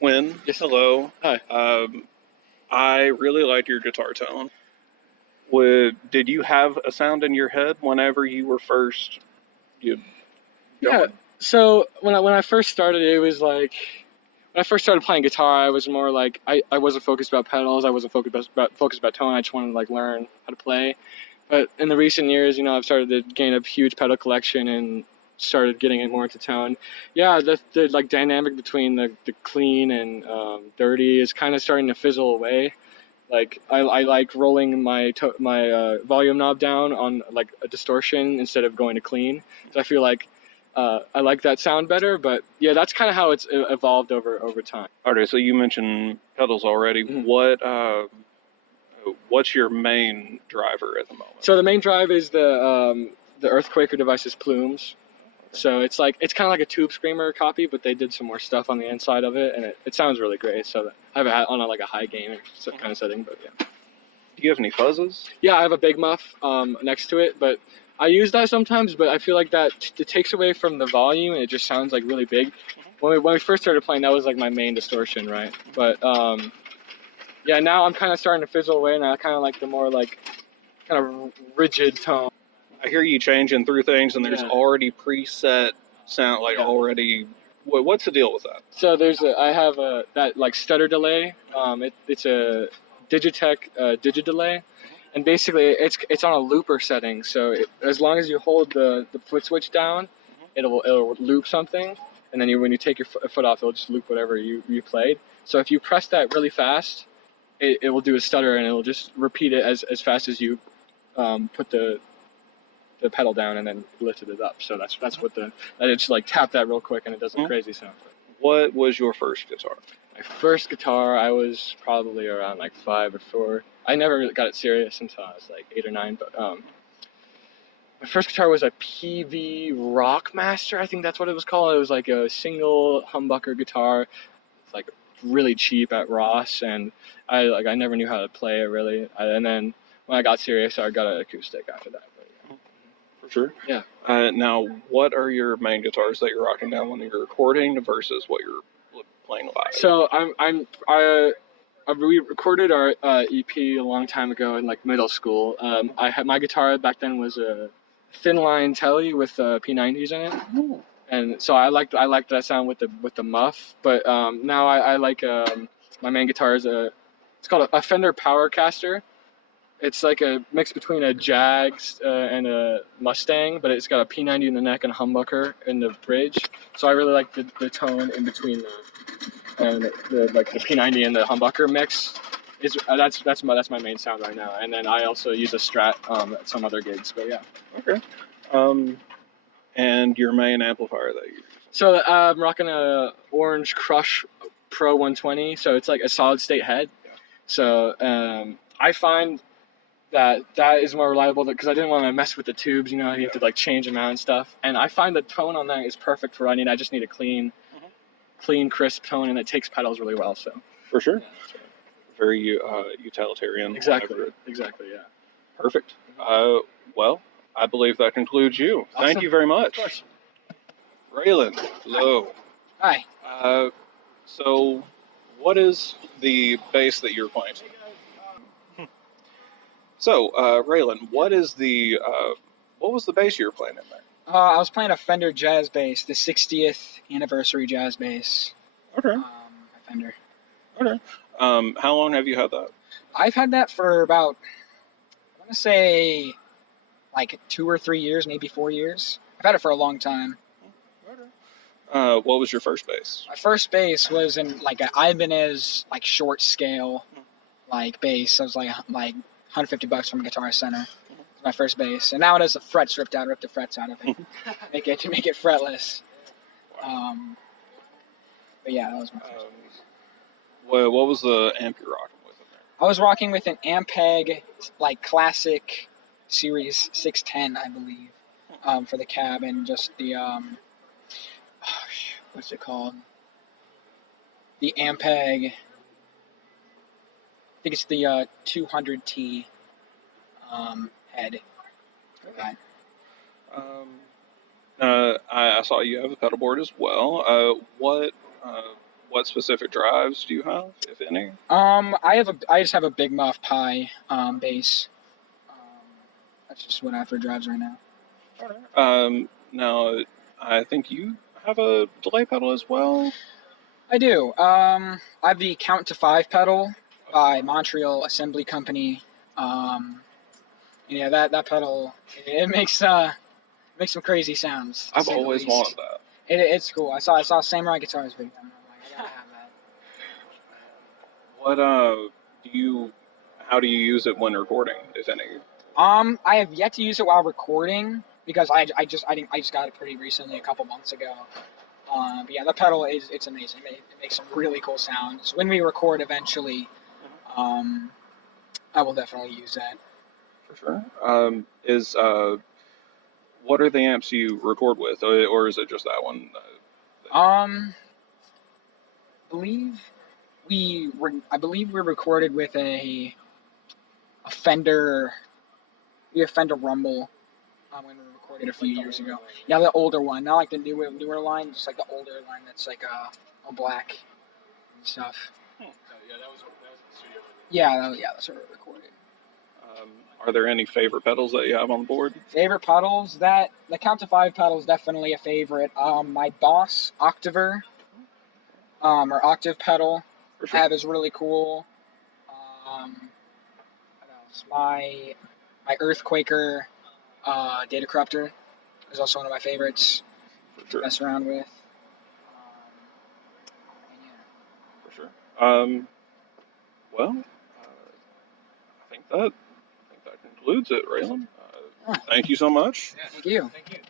Quinn, Yes. hello. Hi. I really liked your guitar tone. Did you have a sound in your head whenever you were first you Yeah. going? So when I first started, it was like when I first started playing guitar, I was more like I wasn't focused about pedals. I wasn't focused about tone. I just wanted to like learn how to play. But in the recent years, I've started to gain a huge pedal collection and started getting it more into tone. Yeah, the like dynamic between the clean and dirty is kind of starting to fizzle away. Like I like rolling my volume knob down on like a distortion instead of going to clean. So I feel like I like that sound better. But yeah, that's kind of how it's evolved over time. Okay, so you mentioned pedals already. Mhm. What's your main driver at the moment? So the main drive is the Earthquaker Devices plumes. So it's kind of like a Tube Screamer copy, but they did some more stuff on the inside of it, and it sounds really great. So I have it on like a high gain kind of setting, but yeah. Do you have any fuzzes? Yeah, I have a big muff next to it, but I use that sometimes. But I feel like that it takes away from the volume, and it just sounds like really big. When we first started playing, that was like my main distortion, right? But yeah, now I'm kind of starting to fizzle away, and I kind of like the more like kind of rigid tone. I hear you changing through things, and there's Yeah. already preset sound, like Yeah. already. What's the deal with that? So I have that like stutter delay. It's a Digitech Digidelay, and basically it's on a looper setting. So as long as you hold the foot switch down, it'll loop something, and then when you take your foot off, it'll just loop whatever you played. So if you press that really fast, it will do a stutter, and it'll just repeat it as fast as you put the pedal down and then lifted it up. So that's what I just like tap that real quick, and it does a crazy sound. What was your first guitar? My first guitar, I was probably around like 5 or 4. I never got it serious until I was like 8 or 9. But my first guitar was a PV Rockmaster. I think that's what it was called. It was like a single humbucker guitar. It's like really cheap at Ross, and I never knew how to play it really. And then when I got serious, I got an acoustic after that. But, yeah. For sure. Yeah. Now, what are your main guitars that you're rocking down when you're recording versus what you're playing live? So we recorded our EP a long time ago in like middle school. I had my guitar back then was a thin line Telly with P90s in it, and so I liked that sound with the muff. But now I like my main guitar is it's called a Fender Powercaster. It's like a mix between a Jags and a Mustang, but it's got a P90 in the neck and a humbucker in the bridge. So I really like the tone in between and the P90 and the humbucker mix is that's my main sound right now. And then I also use a Strat at some other gigs. But yeah. Okay. And your main amplifier that you use? So I'm rocking a Orange Crush Pro 120. So it's like a solid state head. So I find that is more reliable because I didn't want to mess with the tubes. You have to like change them out and stuff. And I find the tone on that is perfect for what I need. I just need a clean, crisp tone, and it takes pedals really well. So for sure, yeah, that's right. Very utilitarian. Exactly. Yeah. Perfect. Well, I believe that concludes you. Awesome. Thank you very much. Of course. Raylan, hello. Hi. So, what is the bass that you're playing? So, Raylan, what was the bass you were playing in there? I was playing a Fender jazz bass, the 60th anniversary jazz bass. Okay. A Fender. Okay. How long have you had that? I've had that for about, I want to say, like 2 or 3 years, maybe 4 years. I've had it for a long time. Okay. What was your first bass? My first bass was in like an Ibanez like short scale like bass. I was like $150 from Guitar Center. My first bass, and now it has the frets ripped out. Ripped the frets out of it, make it fretless. But yeah, that was my first bass. What was the amp you're rocking with in there? I was rocking with an Ampeg like classic series 610, I believe, for the cab, and just the what's it called? The Ampeg. I think it's the 200T head. Okay. I saw you have a pedal board as well. what specific drives do you have, if any? I just have a Big Muff Pi bass. Um, that's just what I have for drives right now. Now, I think you have a delay pedal as well. I do. I have the Count to 5 pedal by Montreal Assembly Company. Yeah, that pedal it makes some crazy sounds. To I've say the always least. wanted that. It's cool. I saw Samurai Guitars video. And I'm like, I gotta have that. What do you? How do you use it when recording, if any? I have yet to use it while recording because I just got it pretty recently, a couple months ago. But yeah, the pedal it's amazing. It makes some really cool sounds. When we record eventually, I will definitely use that. For sure. What are the amps you record with, or is it just that one? Believe I believe we recorded with a Fender. We have Fender Rumble when we recorded a few years ago. Yeah, the older one, not like the newer line, just like the older line that's like a black and stuff. Yeah, that was the studio. Yeah, that's what we recorded. Are there any favorite pedals that you have on the board? Favorite pedals? That the Count to 5 pedal is definitely a favorite. My Boss Octaver, or Octave pedal, For sure. I have is really cool. What else? My Earthquaker Data Corruptor is also one of my favorites For sure. to mess around with. For sure. Well, I think that concludes it, Raylan. Thank you so much. Thank you. Thank you.